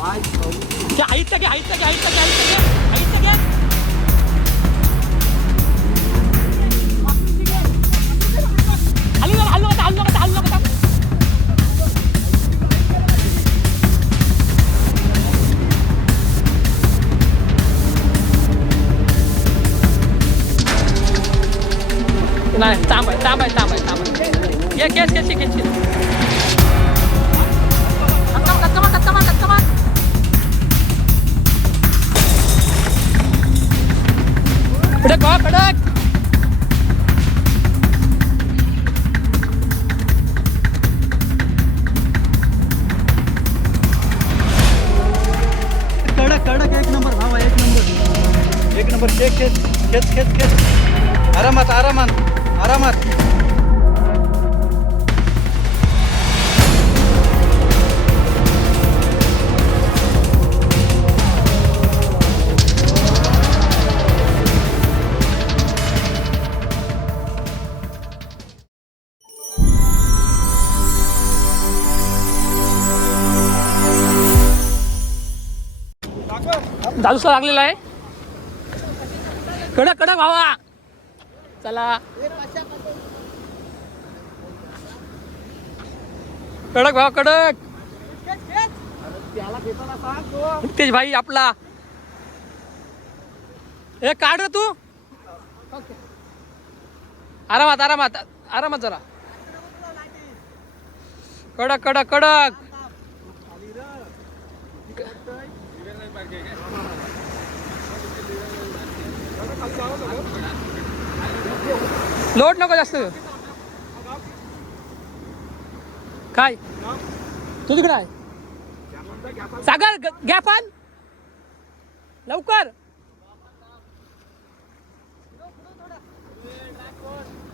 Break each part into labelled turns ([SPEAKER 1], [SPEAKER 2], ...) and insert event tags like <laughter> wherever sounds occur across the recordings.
[SPEAKER 1] घ्या आईचं घ्या आईचं घ्या आईचं घ्या आईचं घ्या आईचं घ्या. हलू नका हलू नका हलू नका हलू नका. नाही थांबाय थांबाय थांबाय थांबाय ये खेच खेच खेच कडक दादूसा लागलेला आहे. कडक कडक भावा. चला. कडक भावा कडक. तेज भाई आपला. हे काढ तू. आरामात आरामात आरामात जरा. कडक कडक कडक. लोट नको जास्त. काय? तू तिकडं आहे. सागर ग- आण लवकर.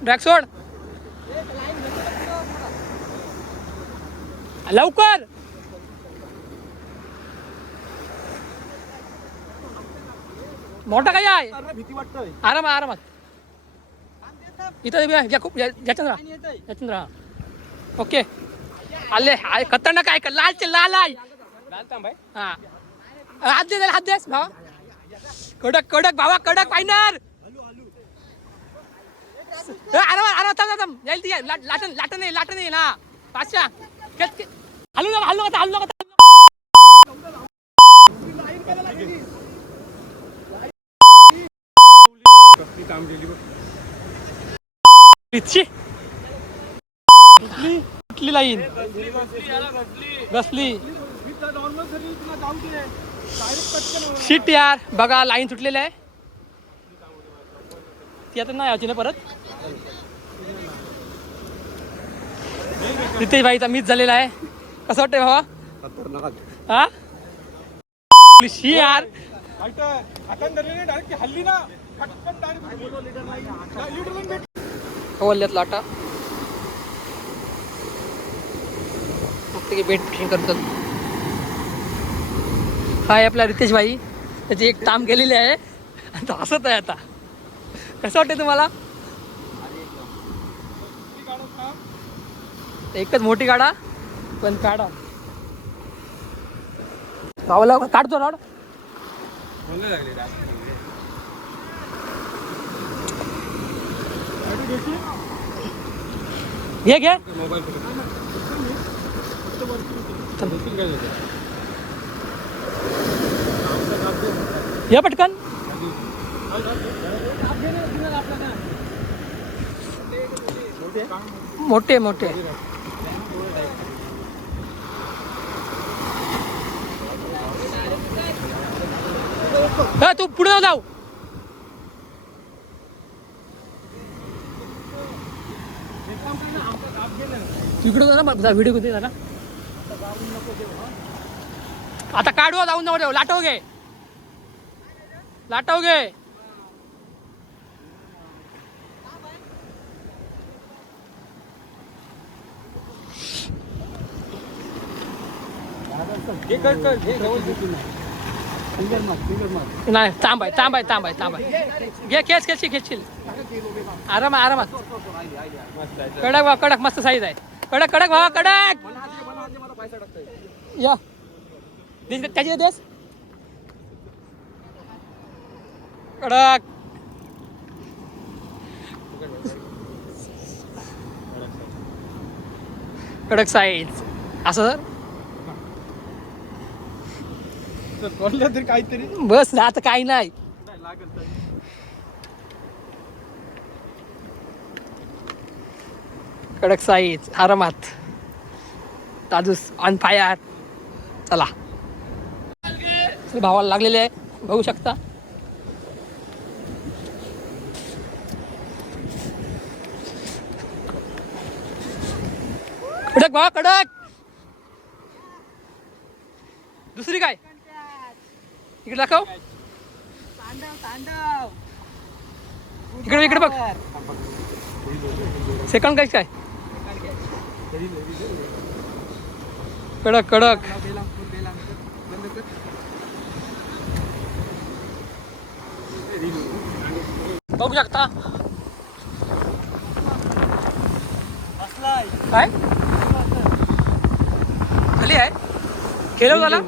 [SPEAKER 1] ट्रॅक सोड लवकर. मोठा काय आहे?
[SPEAKER 2] भीती वाटतोय.
[SPEAKER 1] आरामात आरामात. इथं याच्यात राहा याच्यात राहा ओके. आले आय खतरनाक आहे का? लालचे लाल आहे. हा. हात दे हात दे भावा. कडक कडक भावा कडक पाहिणार आराम आराम थांब थांब, यायला ती या. ला- लाटण लाटण नाही लाटण नाही ना पाचशा. हलू नका हलू नका हलू नका कुठली? कुठली लाईन? बसली शीट यार बघा लाईन सुटलेली आहे. ती आता नाही याची ना परत. रितेश भाईचा मिस झालेला आहे. कसं वाटतंय भावा? हा? यार. वल्ल्यात लाटा. फक्त की बेट फिटिंग करतात. हाय आपला रितेश भाई. त्याची एक ताम गेलेली आहे. आता हसत आहे आता. कसं वाटतं तुम्हाला? एकच मोठी काढा पण काढा. गावाला काढतो रॉड घे घे या पटकन। मोठे मोठे हा, तू पुढे जाऊ. तिकडे जा ना व्हिडिओ कुठे जा आता काढू जाऊन जाऊ देऊ लाटव घे. लाटव घे. नाही थांबाय आहे तांब आहे घे खेच खेचशी खेचशील. आराम आरामात. कडक वा कडक मस्त साईज आहे. कडक कडक भावा कडक. या. त्याची देस. कडक. कडक साईज असं
[SPEAKER 2] तर कोणलं तरी काहीतरी?
[SPEAKER 1] बस ना आता काही नाही. कडक साईज आरामात. ताजूस ऑन फायर चला. भावाला लागलेले आहे. बघू शकता. कडक भावा कडक. दुसरी काय? इकडे दाखव. तांडव तांडव इकडे इकडे बघ. सेकंड कॅच काय? कडक कडक. बघू शकता. काय? खाली आहे. खेळ झाला.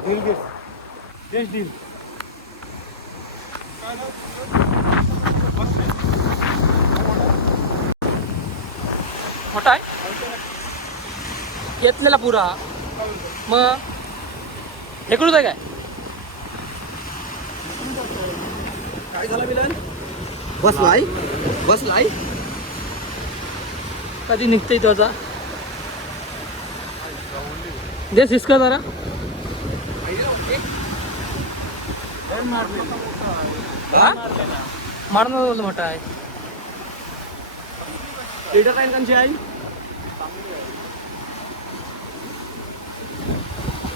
[SPEAKER 1] मोठा आहे घेतलेला पुरा. मग हेकडूच आहे काय?
[SPEAKER 2] काय झालं मिलन? बसलाय बसलाय
[SPEAKER 1] कधी निघते तो आता? दे सिस्का जरा. हा? मारणं मोठा आहे.
[SPEAKER 2] लिटर काय कंची आई.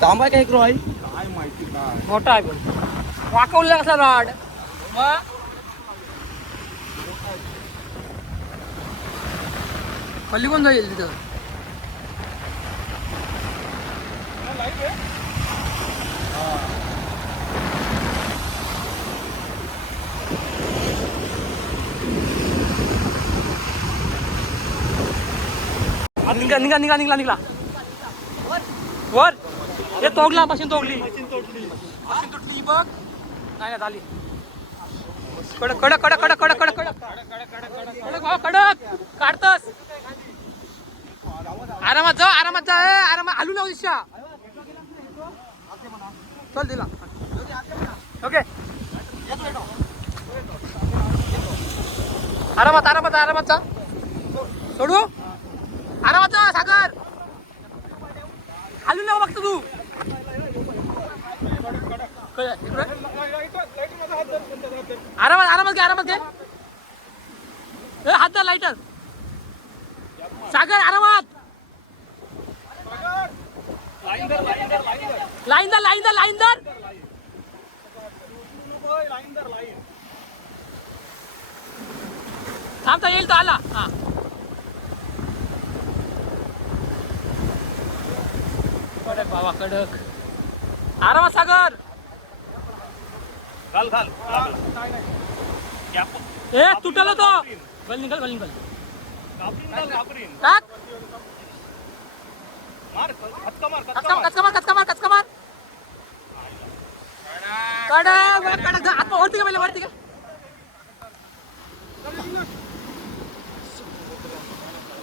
[SPEAKER 2] तांबा काय करू आई. काय माहिती काय
[SPEAKER 1] मोठा आहे पण. वाकवला कसा रॉड? मग पल्ली कोण जाईल तिथं? निघा निघा निघा निघला निघला वर. हे तोगला मशीन तोगली मशीन तुटली बघ. नाही ना झाली. कडक कडक कडक कडक कडक कडक. कडक कडक भाऊ कडक. काढतस. आरामात जा आरामात जा ए, आरामात. हलू नको दिशा. चल दिला. ओके. आरामात आरामात आरामात जा. सोडू? आरामात जा सागर. हलू नको बघतो तू. आरामात आरामात घे आरामात घे. ए हात धर लाईटर सागर आरामात. लाईन धर लाईन धर लाईन धर. थांबता येईल तो आला. हा. कडक बाबा कडक. आरामात सागर!
[SPEAKER 3] घाल घाल
[SPEAKER 1] ए तुटला तो. गल निघल गल निघल. टाक.
[SPEAKER 3] हतका मार
[SPEAKER 1] कचका कचका मार कचका मार कचका मार कडक कडक. जा, आत वरती का पहिले वरती का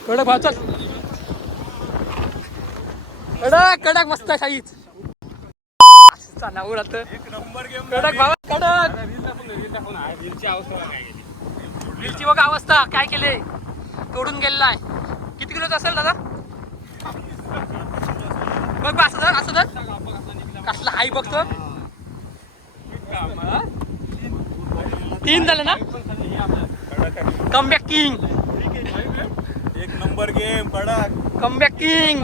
[SPEAKER 1] कडक भाव चल. कडक कडक मस्त साईज कडक भावा कडक.
[SPEAKER 3] रीलची
[SPEAKER 1] बघा अवस्था काय केले? तोडून गेलेला आहे. किती किलोचा असेल दादा? बघ बघ, असं धर असं धर. कसला हाई बघतो तीन झाले ना? कमबॅक किंग
[SPEAKER 3] एक नंबर गेम कडक.
[SPEAKER 1] कमबॅक किंग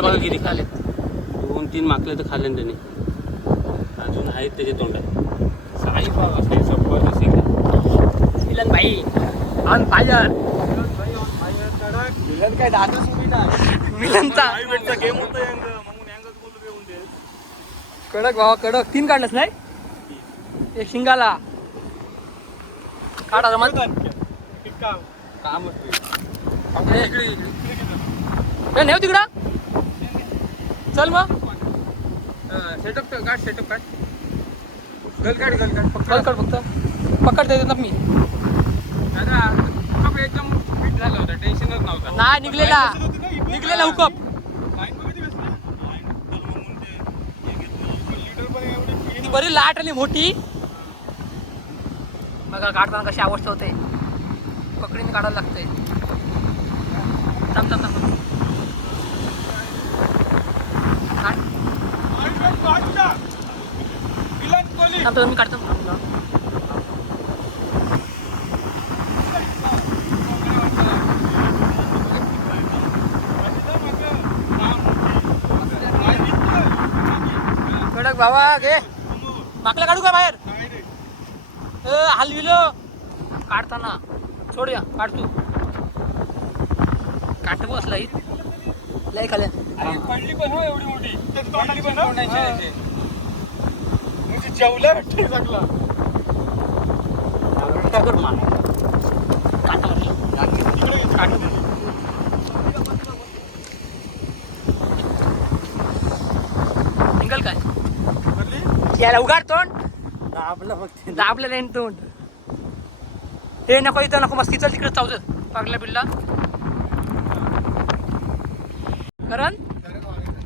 [SPEAKER 3] बघा किती
[SPEAKER 1] खाले
[SPEAKER 3] दोन
[SPEAKER 4] तीन माकले तर खाले त्याने. अजून आहेत त्याचे तोंडात
[SPEAKER 3] साईज
[SPEAKER 1] बघा भाई ऑन फायर
[SPEAKER 3] गेम होतो
[SPEAKER 1] कडक भावा कडक. तीन काढलंच नाही? एक शिंगाला. काढा मग.
[SPEAKER 3] काम
[SPEAKER 1] असते तिकडे तिकडं. चल मग.
[SPEAKER 3] सेटअप काढ सेटअप काढ. गल काढ गल काढ
[SPEAKER 1] चल कर फक्त. पकड देतो ना मी.
[SPEAKER 3] दादा हुकअप एकदम फिट झाला होता टेन्शनच नव्हता.
[SPEAKER 1] नाही निघलेला. निघलेला हुकअप ती बरी लाट आली मोठी. बघा काढताना कशी अवस्था होते. पकडीने काढायला लागते थांब थांब थांब काढ. मी काढतो. कडक बाबा घे. माकला काढू का बाहेर? ए हलविलो काढताना. सोडूया काढतो काढ तू. काट बसला लय खाल्या
[SPEAKER 3] अरे पडली पण हो एवढी मोठी. पडली पण हो. म्हणजे जेवल्या वाटते सगळं.
[SPEAKER 1] निघल काय? याला उघाड तोंड. दाबलं नाही तोंड. हे नको इथं नको मस्ती. चल तिकडे चावत पागला बिल्ला करण?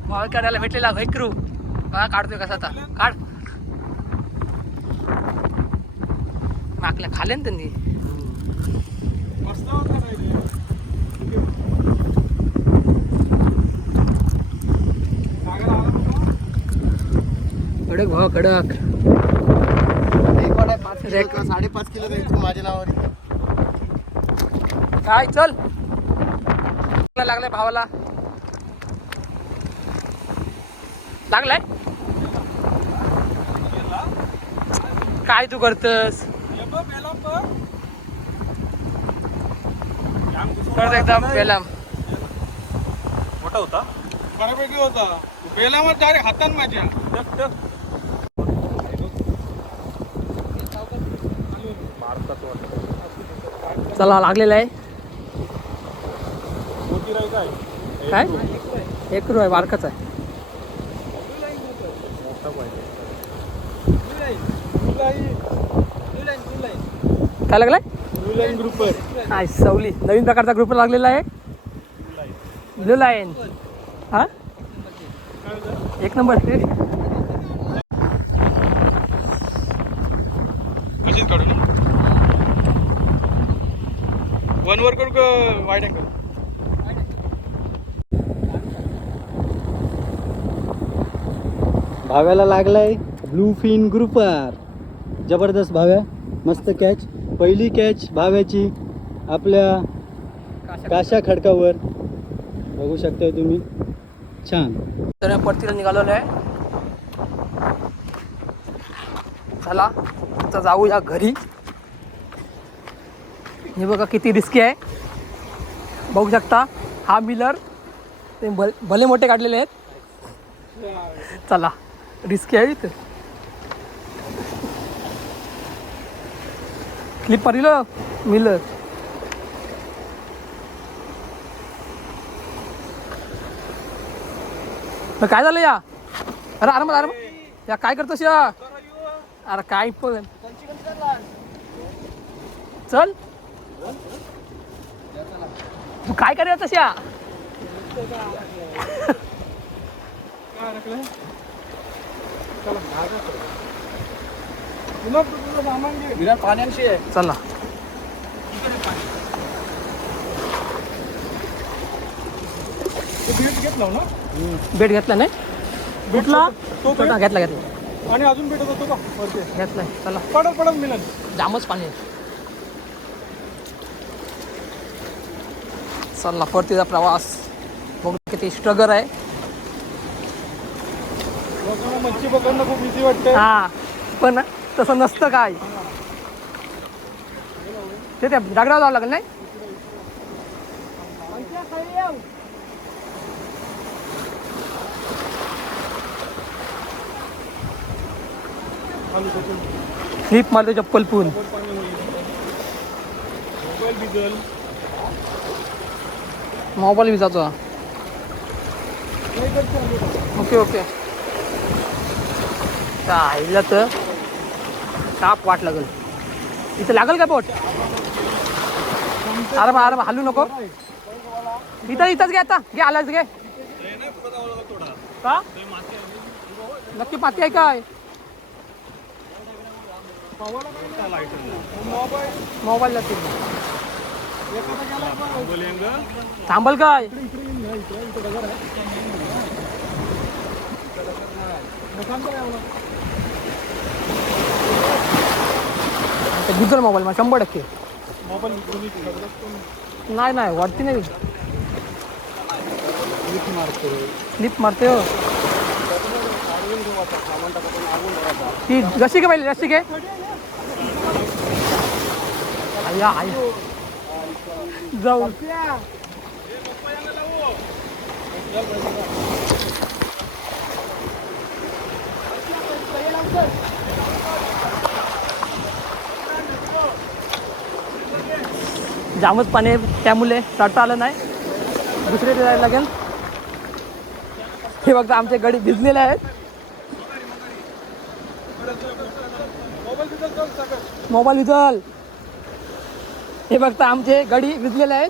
[SPEAKER 1] मावळ काढायला भेटलेला व्हायक्रू बघा काढतोय कसा आता. काढ. माकल्या खाले ना त्यांनी? कडक भाऊ कडक. रेक-
[SPEAKER 2] साडेपाच किलो द्यायचं माझ्या नावावर
[SPEAKER 1] काय चल. लागलाय भावाला. लागलाय काय तू करतस? करत एकदम बेलम.
[SPEAKER 3] मोठा होता? बऱ्यापैकी होता. बेलावर डायरेक्ट हातान माझ्या.
[SPEAKER 1] चला लागलेला आहे.
[SPEAKER 3] काय?
[SPEAKER 1] एक आहे बारकाच आहे. काय लागलाय?
[SPEAKER 3] ग्रुपर
[SPEAKER 1] नाही सवली. नवीन प्रकारचा ग्रुप लागलेला आहे? ब्लू लाईन हा? एक नंबर.
[SPEAKER 3] अशीच काढू ना. वन वर करू का वाईड अँगल
[SPEAKER 2] भाव्याला लागलाय ब्लू फिन ग्रुपर जबरदस्त भाव्या मस्त कॅच पहिली कॅच भाव्याची आपल्या काशा खडकावर. बघू शकताय तुम्ही. छान.
[SPEAKER 1] तर परतीला निघालेलो आहे. चला आता जाऊया घरी. हे बघा किती रिस्की आहे. बघू शकता हा मिलर ते भल भले मोठे काढलेले आहेत. चला रिस्की आहे इथं. क्लिप पारिलं काय झालं या? अरे आरामात आराम या काय करतोस या? अरे काय पण. चल. तू काय करायचं या?
[SPEAKER 3] काय
[SPEAKER 2] विराट पाण्याशी आहे.
[SPEAKER 1] चला.
[SPEAKER 3] बीट घेतला ना?
[SPEAKER 1] बेट घेतला नाही? कुठला?
[SPEAKER 3] तो
[SPEAKER 1] घेतला घेतला.
[SPEAKER 3] आणि अजून भेटत होतो का? वरती.
[SPEAKER 1] घेतलाय चला.
[SPEAKER 3] पडत पडत मिळेल
[SPEAKER 1] जामच पाणी आहे. चला परतीचा प्रवास. बघू किती स्ट्रगल आहे.
[SPEAKER 3] लोकांना मच्छी पकडणं खूप इझी वाटतं.
[SPEAKER 1] हा. पण तसं नसतं काय? ते त्या दगडावर जावं लागेल नाही? स्लीप मारतो चप्पल पून
[SPEAKER 3] मोबाईल भिजल
[SPEAKER 1] मोबाईल विजाचा ओके ओके आईला तर? ताप वाट लागल। इथं लागल का बोट अरे बा अरे हलू नको। इथं इथंच घे आता घे आलाच घे का नक्की माती आहे काय? मोबाईल थांबल काय गुजर मोबाईल मग शंभर टक्के. नाही नाही वाटती नाही. स्लिप मारते. हो. ती जशी घे पाहिजे जशी आया. जाऊ. जामच पाणी आहे, त्यामुळे टाटा आलं नाही. दुसरे जायला लागेल. हे बघा आमचे गडी भिजलेले आहेत. मोबाईल विजल हे बघता आमचे गडी भिजलेले आहेत.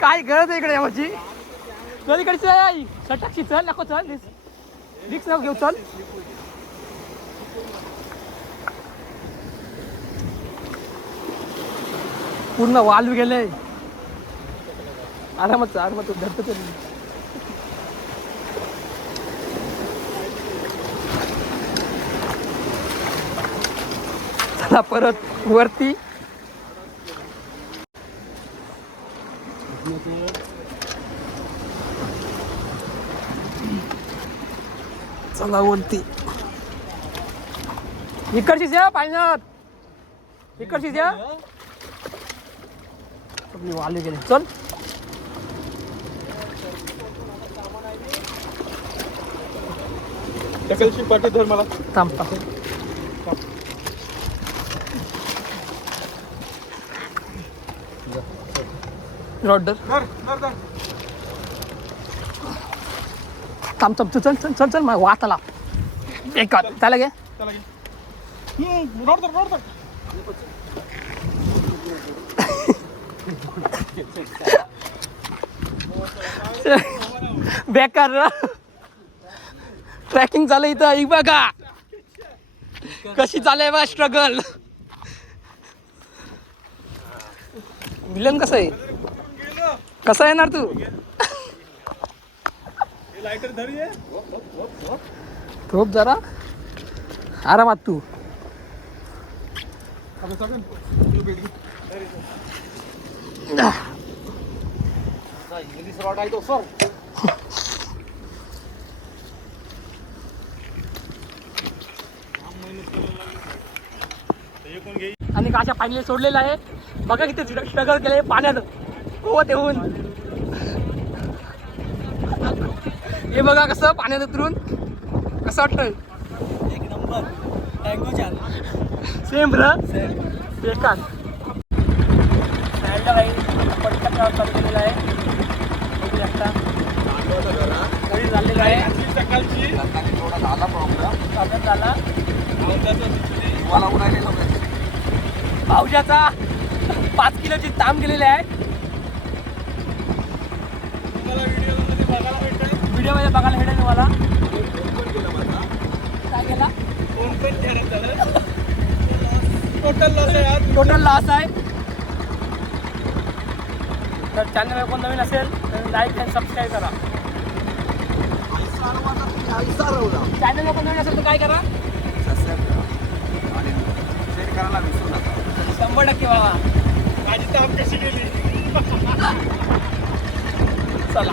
[SPEAKER 1] काय गरज आहे इकडे याची चल इकडची आई. सटाक्षी चल नको चल. रिक्स नको घेऊ चल. पूर्ण वालू गेले. आरामात आरामात धरत चला परत वरती. चला वरती. इकडचीच या पाहिजे इकडचीच या. आपली वाले गेले. चल.
[SPEAKER 3] पाठी धर मला.
[SPEAKER 1] थांब थांब. ऑर्डर
[SPEAKER 3] धर धर धर.
[SPEAKER 1] थांब थांब. तू चल चल चल चल. मग एक त्याला घे.
[SPEAKER 3] रोड रोड <laughs>
[SPEAKER 1] बेकार ट्रॅकिंग चालू इथं ही बघा. कशी चालू आहे बा स्ट्रगल विलन कसं आहे? कसं येणार तू?
[SPEAKER 3] हे
[SPEAKER 1] झोप जरा. आरामात तू
[SPEAKER 3] आता सगळं तू भेट घे.
[SPEAKER 1] आणि काशा फायनली सोडलेला आहे? बघा किती स्ट्रगल केलंय पाण्यात हो देऊन हे बघा कसं पाण्यात उतरून. कसं वाटतंय? सेम ब्र बेकार. पटकन चालू केलेला आहे. बघू शकता घरी झालेला आहे.
[SPEAKER 3] सकाळची.
[SPEAKER 1] प्रॉब्लेम झाला
[SPEAKER 3] मला
[SPEAKER 1] भाऊजाचा पाच किलोची ताम गेलेली आहे.
[SPEAKER 3] तुम्हाला व्हिडिओमध्ये बघायला भेटेल
[SPEAKER 1] व्हिडिओमध्ये बघायला भेटेल तुम्हाला. काय
[SPEAKER 3] झालं. <laughs> टोटल लॉस आहे
[SPEAKER 1] टोटल लॉस आहे. तर चॅनल कोण नवीन असेल तर लाईक आणि सबस्क्राईब करा. चॅनल कोण नवीन असेल तर काय करा? शंभर टक्के बाबा
[SPEAKER 3] माझी ताप कशी गेली. <laughs>
[SPEAKER 1] चला.